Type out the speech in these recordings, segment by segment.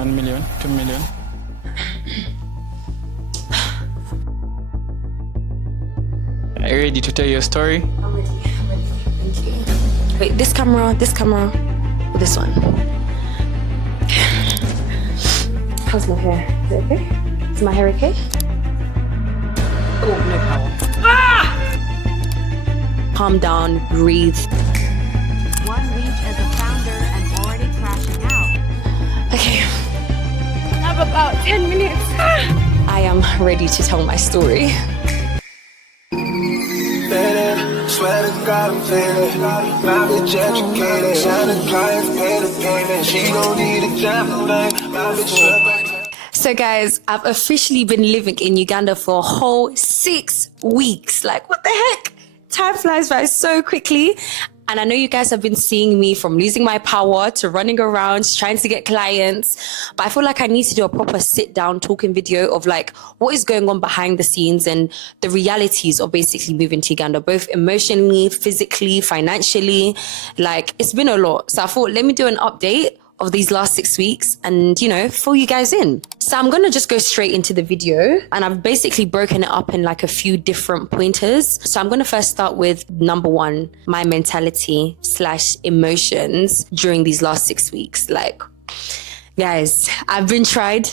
1 million, 2 million. Are you ready to tell your story? I'm ready. Thank you. Wait, this camera, or this one? How's my hair? Is it okay? Is my hair okay? Oh, no power. Ah! Calm down, breathe. 1 week as a founder and already crashing out. Okay, I have about 10 minutes. I am ready to tell my story. Swear to God I'm feeling knowledge educated. Signing clients, pay the payment. She don't need a job, my bitch. So guys, I've officially been living in Uganda for a whole 6 weeks. Like, what the heck? Time flies by so quickly. And I know you guys have been seeing me from losing my power to running around, trying to get clients. But I feel like I need to do a proper sit down talking video of like what is going on behind the scenes and the realities of basically moving to Uganda, both emotionally, physically, financially. Like, it's been a lot. So I thought, let me do an update of these last 6 weeks and, you know, fill you guys in. So I'm going to just go straight into the video, and I've basically broken it up in like a few different pointers. So I'm going to first start with number 1, my mentality / emotions during these last 6 weeks. Like, guys, I've been tried,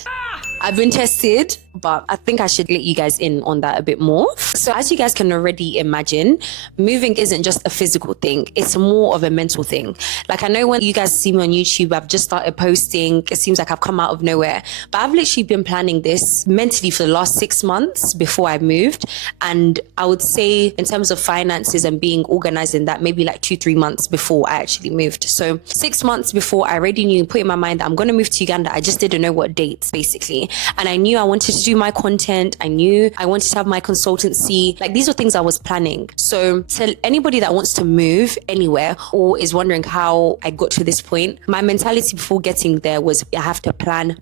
I've been tested, but I think I should let you guys in on that a bit more. So as you guys can already imagine, moving isn't just a physical thing. It's more of a mental thing. Like, I know when you guys see me on YouTube, I've just started posting. It seems like I've come out of nowhere, but I've literally been planning this mentally for the last 6 months before I moved. And I would say in terms of finances and being organized in that, maybe like 2-3 months before I actually moved. So 6 months before, I already knew, put in my mind that I'm going to move to Uganda. I just didn't know what dates basically. And I knew I wanted to do my content. I knew I wanted to have my consultancy. Like, these are things I was planning. So to anybody that wants to move anywhere or is wondering how I got to this point, my mentality before getting there was I have to plan,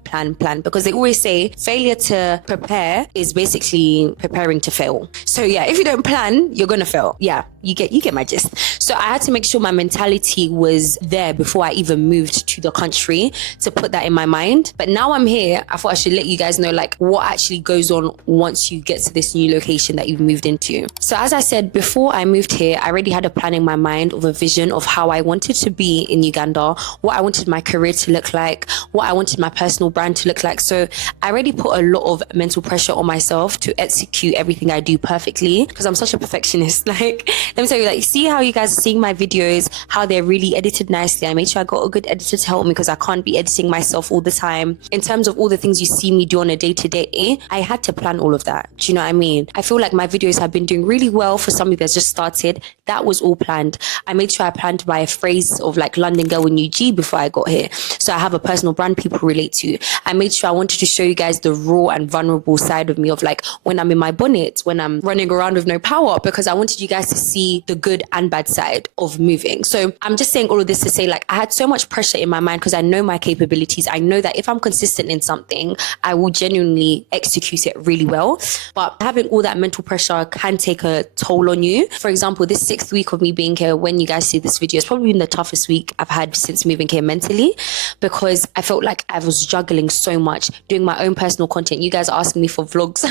because they always say failure to prepare is basically preparing to fail. So yeah, if you don't plan, you're gonna fail. Yeah, you get my gist. So I had to make sure my mentality was there before I even moved to the country, to put that in my mind. But now I'm here, I thought I should let you guys know like what actually goes on once you get to this new location that you've moved into. So as I said, before I moved here, I already had a plan in my mind of a vision of how I wanted to be in Uganda, what I wanted my career to look like, what I wanted my personal brand to look like. So I already put a lot of mental pressure on myself to execute everything I do perfectly, because I'm such a perfectionist. Like, let me tell you, like, see how you guys are seeing my videos, how they're really edited nicely. I made sure I got a good editor to help me because I can't be editing myself all the time. In terms of all the things you see me do on a day-to-day, I had to plan all of that. Do you know what I mean? I feel like my videos have been doing really well for somebody that's just started. That was all planned. I made sure I planned to buy a phrase of like London girl in UG before I got here, so I have a personal brand people relate to. I made sure I wanted to show you guys the raw and vulnerable side of me, of like when I'm in my bonnet, when I'm running around with no power, because I wanted you guys to see the good and bad side of moving. So I'm just saying all of this to say, like, I had so much pressure in my mind because I know my capabilities. I know that if I'm consistent in something, I will genuinely execute it really well. But having all that mental pressure can take a toll on you. For example, this 6th week of me being here, when you guys see this video, it's probably been the toughest week I've had since moving here mentally, because I felt like I was juggling so much, doing my own personal content. You guys are asking me for vlogs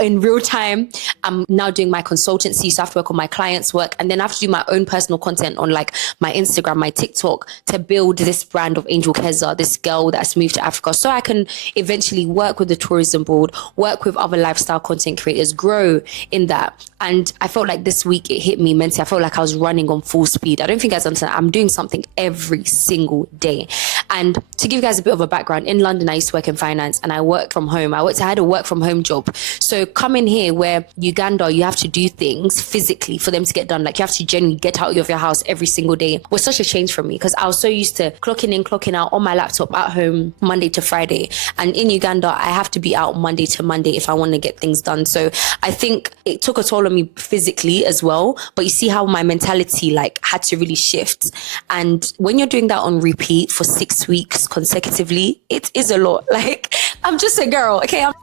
in real time. I'm now doing my consultancy, so I have to work on my clients' work, and then I have to do my own personal content on like my Instagram, my TikTok, to build this brand of Angel Keza, this girl that's moved to Africa, so I can eventually work with the tourism board, work with other lifestyle content creators, grow in that. And I felt like this week it hit me mentally. I felt like I was running on full speed. I don't think you guys understand. I'm doing something every single day. And to give you guys a bit of a background, in London, I used to work in finance and I worked from home. I had a work from home job. So coming here, where Uganda, you have to do things physically for them to get done. Like, you have to genuinely get out of your house every single day, was such a change for me, because I was so used to clocking in, clocking out on my laptop at home Monday to Friday. And in Uganda, I have to be out Monday to Monday if I want to get things done. So I think it took a toll on me physically as well. But you see how my mentality like had to really shift. And when you're doing that on repeat for 6 weeks consecutively, it is a lot. Like, I'm just a girl, okay? I'm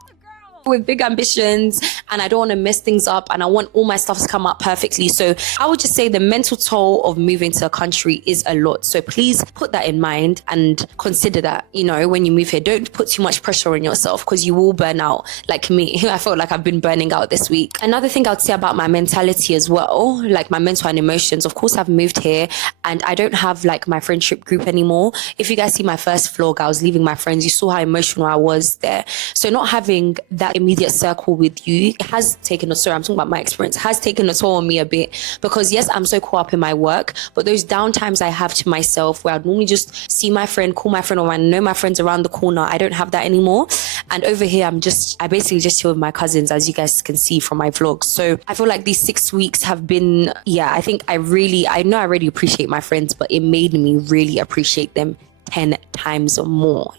with big ambitions and I don't want to mess things up, and I want all my stuff to come out perfectly. So I would just say the mental toll of moving to a country is a lot. So please put that in mind and consider that, when you move here. Don't put too much pressure on yourself because you will burn out. Like me, I felt like I've been burning out this week. Another thing I'd say about my mentality as well, like my mental and emotions, of course I've moved here and I don't have like my friendship group anymore. If you guys see my first vlog, I was leaving my friends. You saw how emotional I was there. So not having that immediate circle with you, it has taken a toll. I'm talking about my experience, has taken a toll on me a bit, because yes, I'm so caught up in my work, but those downtimes I have to myself where I'd normally just see my friend, call my friend, or I know my friends around the corner, I don't have that anymore. And over here, I basically just chill with my cousins, as you guys can see from my vlogs. So I feel like these 6 weeks have been, I think I know I already appreciate my friends, but it made me really appreciate them 10 times more.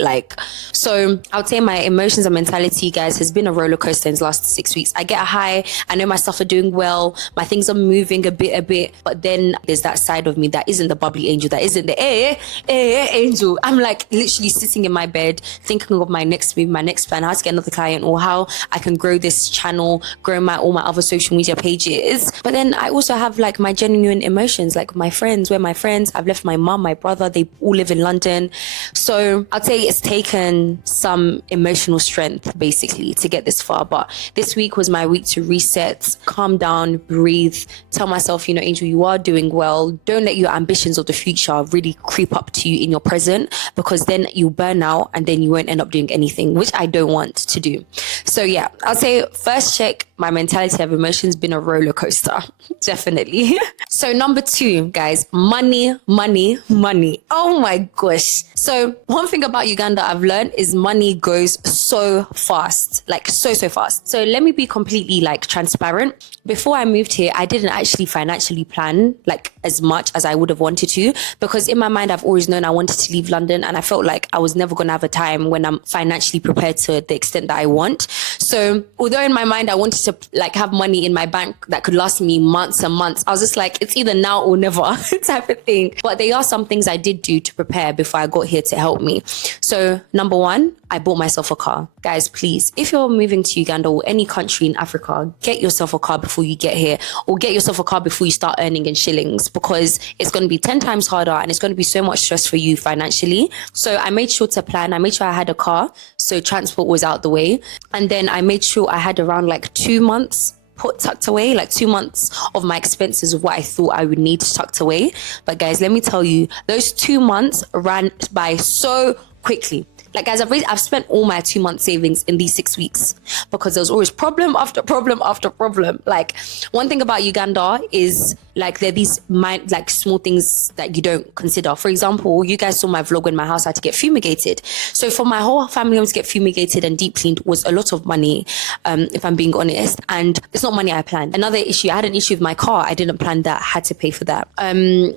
So I would say my emotions and mentality, guys, has been a roller coaster in the last 6 weeks. I get a high, I know my stuff are doing well, my things are moving a bit, but then there's that side of me that isn't the bubbly angel, that isn't the angel. I'm like literally sitting in my bed thinking of my next move, my next plan, how to get another client, or how I can grow this channel, grow all my other social media pages. But then I also have like my genuine emotions, like my friends, I've left my mom, my brother, they all live in London. So I'd say it's taken some emotional strength basically to get this far. But this week was my week to reset, calm down, breathe, tell myself, Angel, you are doing well. Don't let your ambitions of the future really creep up to you in your present, because then you'll burn out and then you won't end up doing anything, which I don't want to do. So yeah, I'll say first check, my mentality of emotions been a roller coaster. Definitely. So number 2, guys, money. Oh my gosh. So one thing about Uganda I've learned is money goes so fast, like so fast. So let me be completely transparent. Before I moved here, I didn't actually financially plan as much as I would have wanted to, because in my mind, I've always known I wanted to leave London, and I felt like I was never going to have a time when I'm financially prepared to the extent that I want. So although in my mind, I wanted to have money in my bank that could last me months and months, I was just like, it's either now or never type of thing. But there are some things I did do to prepare before I got here to help me. So number 1, I bought myself a car. Guys, please, if you're moving to Uganda or any country in Africa, get yourself a car before you get here, or get yourself a car before you start earning in shillings, because it's going to be 10 times harder and it's going to be so much stress for you financially. So I made sure to plan. I made sure I had a car, so transport was out the way. And then I made sure I had around 2 months tucked away, 2 months of my expenses of what I thought I would need tucked away. But guys, let me tell you, those 2 months ran by so quickly. Guys, I've spent all my 2 month savings in these 6 weeks, because there was always problem after problem after problem. One thing about Uganda is there are these small things that you don't consider. For example, you guys saw my vlog when my house had to get fumigated. So for my whole family home to get fumigated and deep cleaned was a lot of money, if I'm being honest. And it's not money I planned. Another issue, I had an issue with my car. I didn't plan that. I had to pay for that.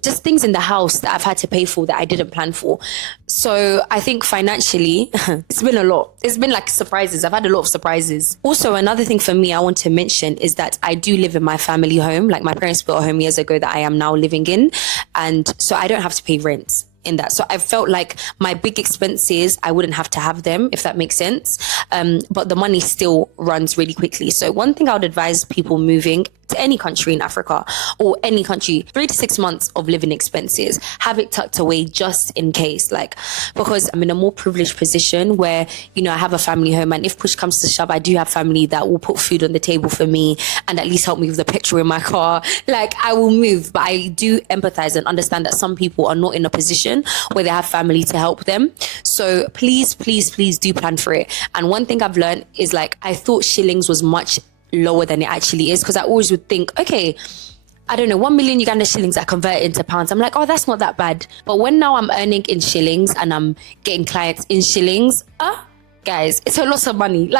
Just things in the house that I've had to pay for that I didn't plan for. So I think financially, it's been a lot. It's been surprises. I've had a lot of surprises. Also, another thing for me I want to mention is that I do live in my family home. My parents built a home years ago that I am now living in. And so I don't have to pay rent in that. So I felt like my big expenses, I wouldn't have to have them, if that makes sense. But the money still runs really quickly. So one thing I would advise people moving to any country in Africa or any country, 3 to 6 months of living expenses, have it tucked away just in case. Because I'm in a more privileged position where, I have a family home, and if push comes to shove, I do have family that will put food on the table for me and at least help me with the petrol in my car. I will move, but I do empathize and understand that some people are not in a position where they have family to help them. So please do plan for it. And one thing I've learned is I thought shillings was much lower than it actually is, because I always would think, okay, I don't know, 1 million Uganda shillings I convert into pounds. I'm like, oh, that's not that bad. But when now I'm earning in shillings and I'm getting clients in shillings, guys, it's a lot of money.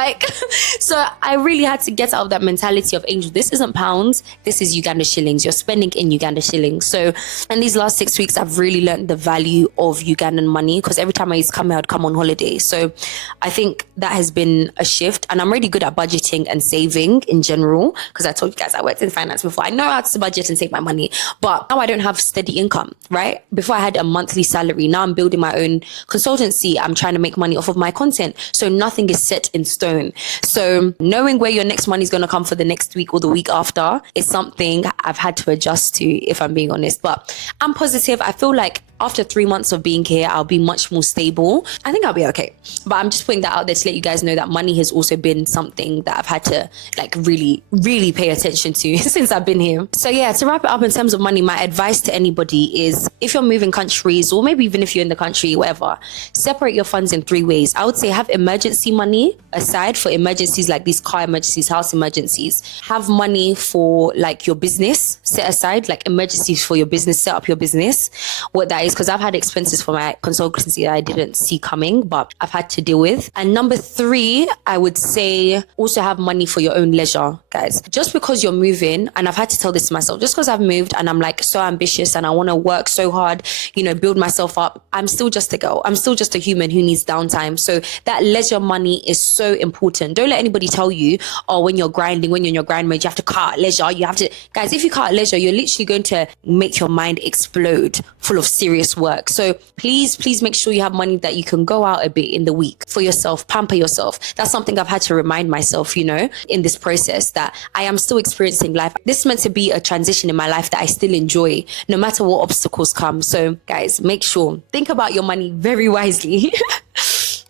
So I really had to get out of that mentality of, Angel, this isn't pounds, this is Uganda shillings. You're spending in Uganda shillings. So in these last 6 weeks, I've really learned the value of Ugandan money, because every time I used to come here, I'd come on holiday. So I think that has been a shift, and I'm really good at budgeting and saving in general, because I told you guys I worked in finance before. I know how to budget and save my money, but now I don't have steady income, right? Before I had a monthly salary. Now I'm building my own consultancy. I'm trying to make money off of my content. So nothing is set in stone. So knowing where your next money is going to come for the next week or the week after is something I've had to adjust to, if I'm being honest. But I'm positive. I feel like after 3 months of being here, I'll be much more stable. I think I'll be okay. But I'm just putting that out there to let you guys know that money has also been something that I've had to like really, really pay attention to since I've been here. So yeah, to wrap it up in terms of money, my advice to anybody is if you're moving countries, or maybe even if you're in the country, whatever, separate your funds in 3 ways. I would say have emergency money aside for emergencies like these car emergencies, house emergencies. Have money for like your business set aside, like emergencies for your business, set up your business. What that is, because I've had expenses for my consultancy that I didn't see coming, but I've had to deal with. And number 3, I would say also have money for your own leisure, guys. Just because you're moving, and I've had to tell this to myself, just because I've moved and I'm like so ambitious and I want to work so hard, you know, build myself up, I'm still just a girl. I'm still just a human who needs downtime. So that leisure money is so important. Don't let anybody tell you, oh, when you're grinding, when you're in your grind mode, you have to cut out leisure. You have to, guys, if you cut out leisure, you're literally going to make your mind explode full of serious work. So please make sure you have money that you can go out a bit in the week for yourself, pamper yourself. That's something I've had to remind myself, you know, in this process, that I am still experiencing life. This is meant to be a transition in my life that I still enjoy, no matter what obstacles come. So guys, make sure, think about your money very wisely.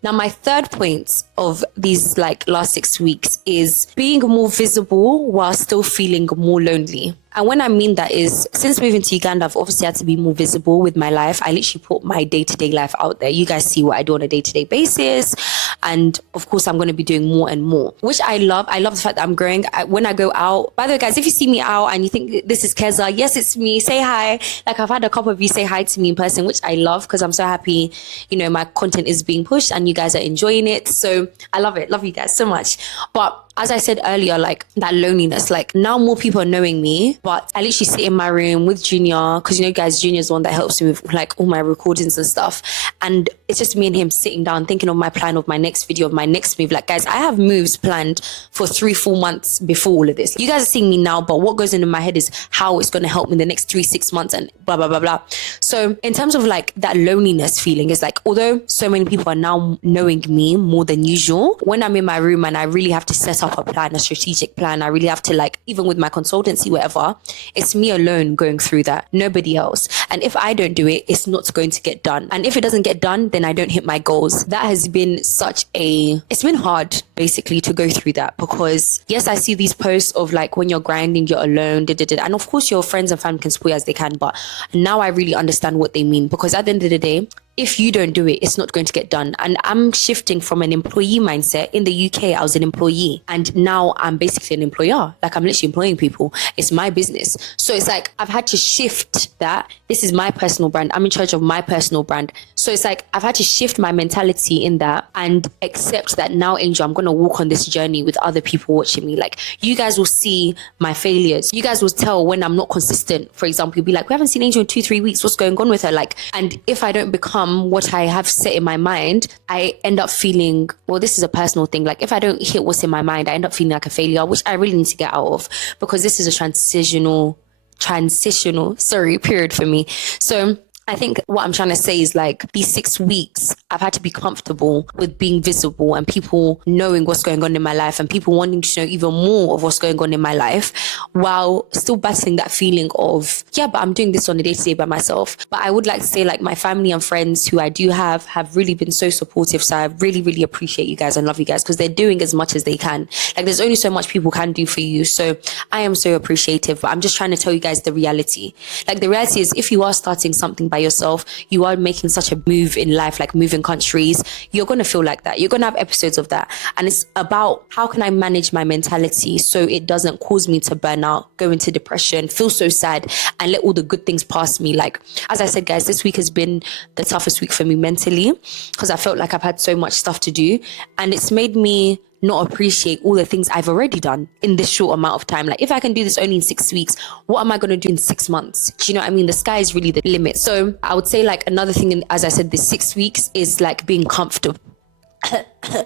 Now, my third point of these like last 6 weeks is being more visible while still feeling more lonely. And when I mean that is, since moving to Uganda, I've obviously had to be more visible with my life. I literally put my day-to-day life out there. You guys see what I do on a day-to-day basis. And of course, I'm going to be doing more and more, which I love. I love the fact that I'm growing. When I go out, by the way, guys, if you see me out and you think this is Keza, yes, it's me, say hi. Like I've had a couple of you say hi to me in person, which I love because I'm so happy, you know, my content is being pushed and you guys are enjoying it. So I love it. Love you guys so much. But as I said earlier, like that loneliness, like now more people are knowing me, but I literally sit in my room with Junior, because you know, guys, Junior's the one that helps me with like all my recordings and stuff. And it's just me and him sitting down, thinking of my plan of my next video, of my next move. Like, guys, I have moves planned for 3-4 months before all of this. You guys are seeing me now, but what goes into my head is how it's going to help me in the next 3-6 months and blah, blah, blah, blah. So in terms of like that loneliness feeling, is like, although so many people are now knowing me more than usual, when I'm in my room and I really have to set up a plan, a strategic plan, I really have to, like, even with my consultancy, whatever, it's me alone going through that, nobody else. And if I don't do it, it's not going to get done. And if it doesn't get done, then I don't hit my goals. That has been it's been hard basically to go through that, because yes, I see these posts of like, when you're grinding, you're alone, and of course your friends and family can support you as they can, but now I really understand what they mean, because at the end of the day, if you don't do it, it's not going to get done. And I'm shifting from an employee mindset. In the UK, I was an employee, and now I'm basically an employer. Like, I'm literally employing people. It's my business. So it's like, I've had to shift that. This is my personal brand. I'm in charge of my personal brand. So it's like, I've had to shift my mentality in that and accept that now, Angel, I'm going to walk on this journey with other people watching me. Like, you guys will see my failures. You guys will tell when I'm not consistent. For example, you'll be like, we haven't seen Angel in 2-3 weeks. What's going on with her? Like, and if I don't become what I have set in my mind, I end up feeling, well, this is a personal thing. Like, if I don't hit what's in my mind, I end up feeling like a failure, which I really need to get out of, because this is a transitional period for me. So I think what I'm trying to say is, like, these 6 weeks, I've had to be comfortable with being visible and people knowing what's going on in my life and people wanting to know even more of what's going on in my life, while still battling that feeling of, yeah, but I'm doing this on a day-to-day by myself. But I would like to say, like, my family and friends who I do have really been so supportive. So I really, really appreciate you guys and love you guys, because they're doing as much as they can. Like, there's only so much people can do for you. So I am so appreciative, but I'm just trying to tell you guys the reality. Like, the reality is, if you are starting something by yourself, you are making such a move in life, like moving countries, you're going to feel like that. You're going to have episodes of that. And it's about, how can I manage my mentality so it doesn't cause me to burn out, go into depression, feel so sad, and let all the good things pass me. Like, as I said, guys, this week has been the toughest week for me mentally, because I felt like I've had so much stuff to do, and it's made me not appreciate all the things I've already done in this short amount of time. Like, if I can do this only in 6 weeks, what am I going to do in 6 months? Do you know what I mean? The sky is really the limit. So I would say, like, another thing, as I said, this 6 weeks is like being comfortable.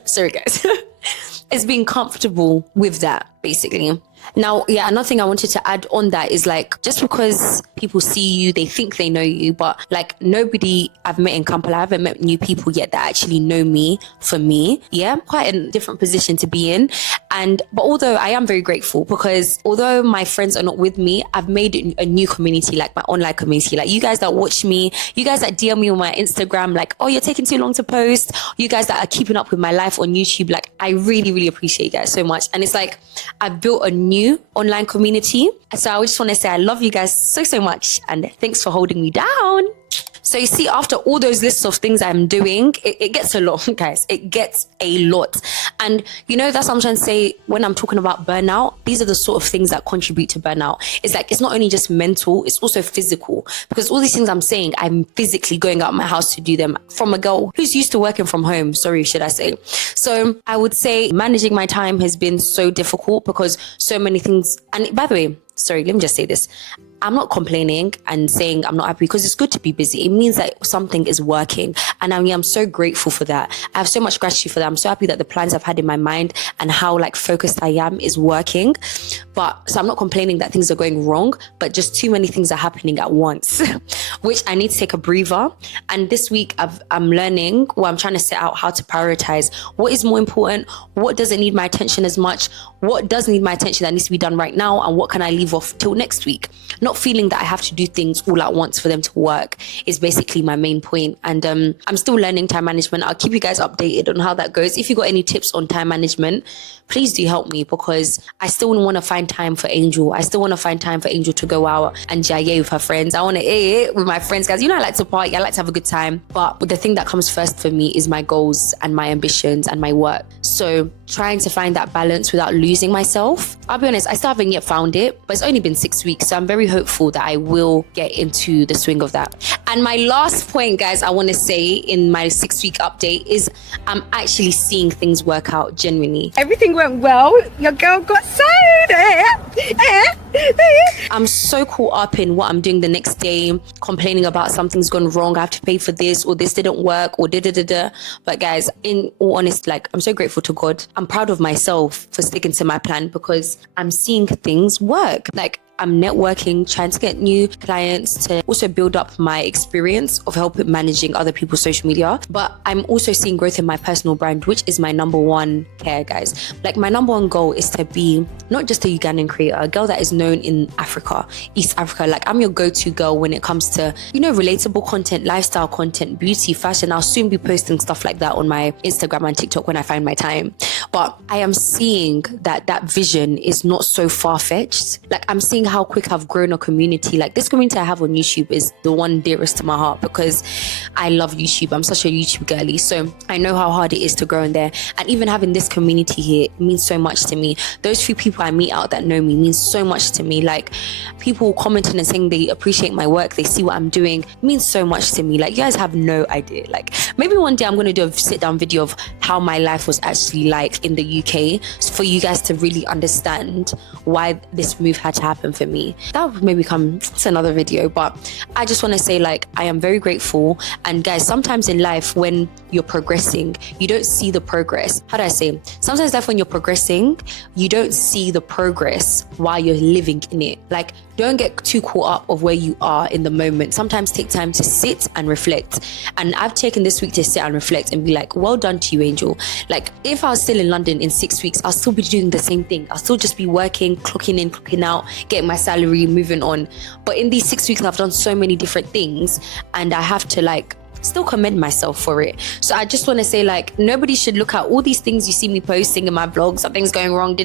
Sorry, guys. It's being comfortable with that, basically. Now, yeah, another thing I wanted to add on that is like, just because people see you, they think they know you, but like nobody I've met in Kampala, I haven't met new people yet that actually know me for me. Yeah, quite a different position to be in. But although I am very grateful, because although my friends are not with me, I've made a new community, like my online community. Like you guys that watch me, you guys that DM me on my Instagram, like, oh, you're taking too long to post. You guys that are keeping up with my life on YouTube, like I really, really appreciate you guys so much. And it's like, I've built a new online community. So I just want to say I love you guys so, so much. And thanks for holding me down. So you see, after all those lists of things I'm doing, it gets a lot, guys. It gets a lot. And you know, that's what I'm trying to say when I'm talking about burnout. These are the sort of things that contribute to burnout. It's like, it's not only just mental, it's also physical. Because all these things I'm saying, I'm physically going out of my house to do them from a girl who's used to working from home. Sorry, should I say. So I would say managing my time has been so difficult because so many things. And by the way, sorry, let me just say this. I'm not complaining and saying I'm not happy because it's good to be busy. It means that something is working. And I mean, I'm so grateful for that. I have so much gratitude for that. I'm so happy that the plans I've had in my mind and how like focused I am is working. But so I'm not complaining that things are going wrong, but just too many things are happening at once, which I need to take a breather. And this week I'm learning, I'm trying to set out how to prioritize what is more important, what doesn't need my attention as much, what does need my attention that needs to be done right now, and what can I leave off till next week. Not feeling that I have to do things all at once for them to work is basically my main point. And I'm still learning time management. I'll keep you guys updated on how that goes. If you got any tips on time management, please do help me, because I still want to find time for Angel. I still want to find time for Angel to go out and jaye with her friends. I want to eat with my friends, guys. You know, I like to party. I like to have a good time. But the thing that comes first for me is my goals and my ambitions and my work. So trying to find that balance without losing myself. I'll be honest, I still haven't yet found it, but it's only been 6 weeks. So I'm very hopeful that I will get into the swing of that. And my last point, guys, I want to say in my 6-week update is I'm actually seeing things work out genuinely. Everything went well. Your girl got signed. I'm so caught up in what I'm doing the next day, complaining about something's gone wrong. I have to pay for this, or this didn't work, or da-da-da-da. But guys, in all honesty, like, I'm so grateful to God. I'm proud of myself for sticking to my plan, because I'm seeing things work. Like, I'm networking, trying to get new clients to also build up my experience of helping managing other people's social media. But I'm also seeing growth in my personal brand, which is my number one care, guys. Like, my number one goal is to be not just a Ugandan creator, a girl that is known in Africa, East Africa. Like, I'm your go-to girl when it comes to, you know, relatable content, lifestyle content, beauty, fashion. I'll soon be posting stuff like that on my Instagram and TikTok when I find my time. But I am seeing that that vision is not so far-fetched. Like, I'm seeing how quick I've grown a community. Like, this community I have on YouTube is the one dearest to my heart, because I love YouTube. I'm such a YouTube girly. So I know how hard it is to grow in there. And even having this community here means so much to me. Those few people I meet out that know me means so much to me. Like, people commenting and saying they appreciate my work, they see what I'm doing, means so much to me. Like, you guys have no idea. Like, maybe one day I'm going to do a sit-down video of how my life was actually like in the UK, for you guys to really understand why this move had to happen for me. That would maybe come to another video, but I just want to say, like, I am very grateful. And guys, sometimes in life when you're progressing, you don't see the progress. How do I say? Sometimes life when you're progressing, you don't see the progress while you're living in it. Like, don't get too caught up of where you are in the moment. Sometimes take time to sit and reflect. And I've taken this week to sit and reflect and be like, well done to you, Angel. Like, if I was still in London in 6 weeks, I'll still be doing the same thing. I'll still just be working, clocking in, clocking out, getting my salary, moving on. But in these 6 weeks, I've done so many different things, and I have to, like, still commend myself for it. So I just want to say, like, nobody should look at all these things you see me posting in my vlog, something's going wrong,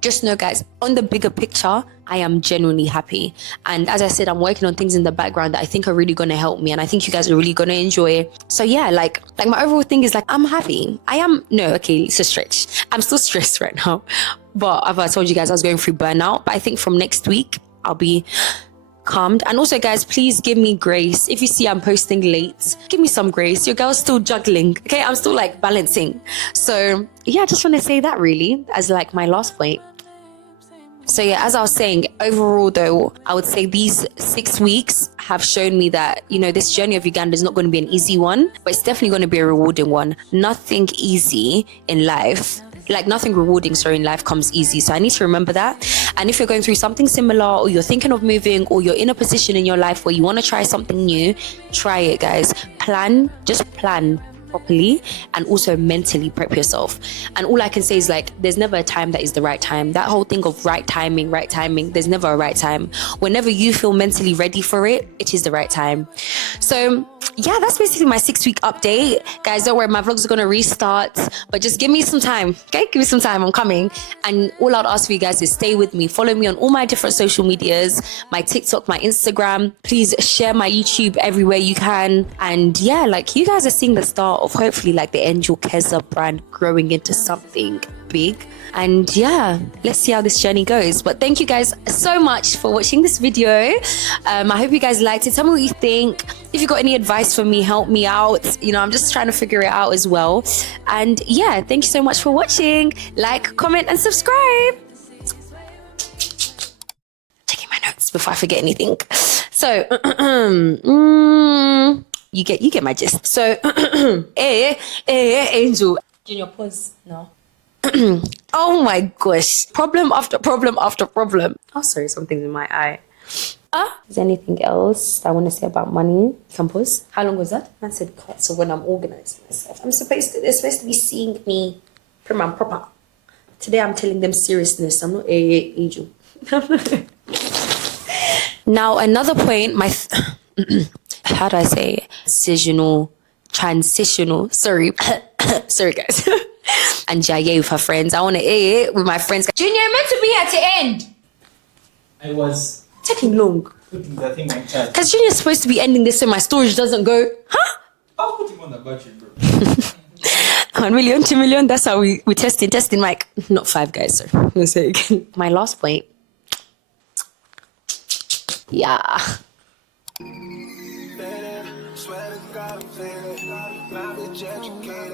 Just know, guys, on the bigger picture, I am genuinely happy. And as I said, I'm working on things in the background that I think are really going to help me, and I think you guys are really going to enjoy. So yeah, like my overall thing is, like, I'm happy. It's a stretch. I'm still stressed right now. But as I told you guys, I was going through burnout. But I think from next week, I'll be calmed. And also, guys, please give me grace. If you see I'm posting late, give me some grace. Your girl's still juggling. Okay, I'm still, like, balancing. So yeah, I just want to say that really as, like, my last point. So yeah, as I was saying, overall though, I would say these 6 weeks have shown me that, you know, this journey of Uganda is not going to be an easy one, but it's definitely going to be a rewarding one. Nothing easy in life like nothing rewarding, sorry, in life comes easy. So I need to remember that. And if you're going through something similar, or you're thinking of moving, or you're in a position in your life where you want to try something new, try it, guys. Just plan properly, and also mentally prep yourself. And all I can say is, like, there's never a time that is the right time. That whole thing of right timing, there's never a right time. Whenever you feel mentally ready for it, it is the right time. So yeah, that's basically my 6-week update. Guys, don't worry, my vlogs are gonna restart, but just give me some time, okay? Give me some time, I'm coming. And all I'd ask for you guys is stay with me. Follow me on all my different social medias, my TikTok, my Instagram. Please share my YouTube everywhere you can. And yeah, like, you guys are seeing the start of hopefully like the Angel Keza brand growing into something big. And yeah, let's see how this journey goes. But thank you guys so much for watching this video. I hope you guys liked it. Tell me what you think. If you got any advice for me, help me out. You know, I'm just trying to figure it out as well. And yeah, thank you so much for watching. Like, comment, and subscribe. Checking my notes before I forget anything. So you get my gist. So Angel Junior, pause. No. Oh my gosh, problem after problem after problem. Oh, sorry, something's in my eye. Is there anything else I want to say about money? Campus, how long was that? I said cut. So when I'm organizing myself, they're supposed to be seeing me prim and proper. Today I'm telling them seriousness. I'm not a angel. Now another point, how do I say transitional, sorry sorry guys. And Jaye with her friends. I want to with my friends. Junior, you're meant to be here to end. I was Taking long. putting the thing on charge. Because Junior's supposed to be ending this so my storage doesn't go. Huh? I'll put him on the battery, bro. 1 million, 2 million. That's how we testing, Mike. Not 5, guys. Sorry. I'm going to say it again. My last point. Yeah. Swear to God, I'm feeling. Now we educated.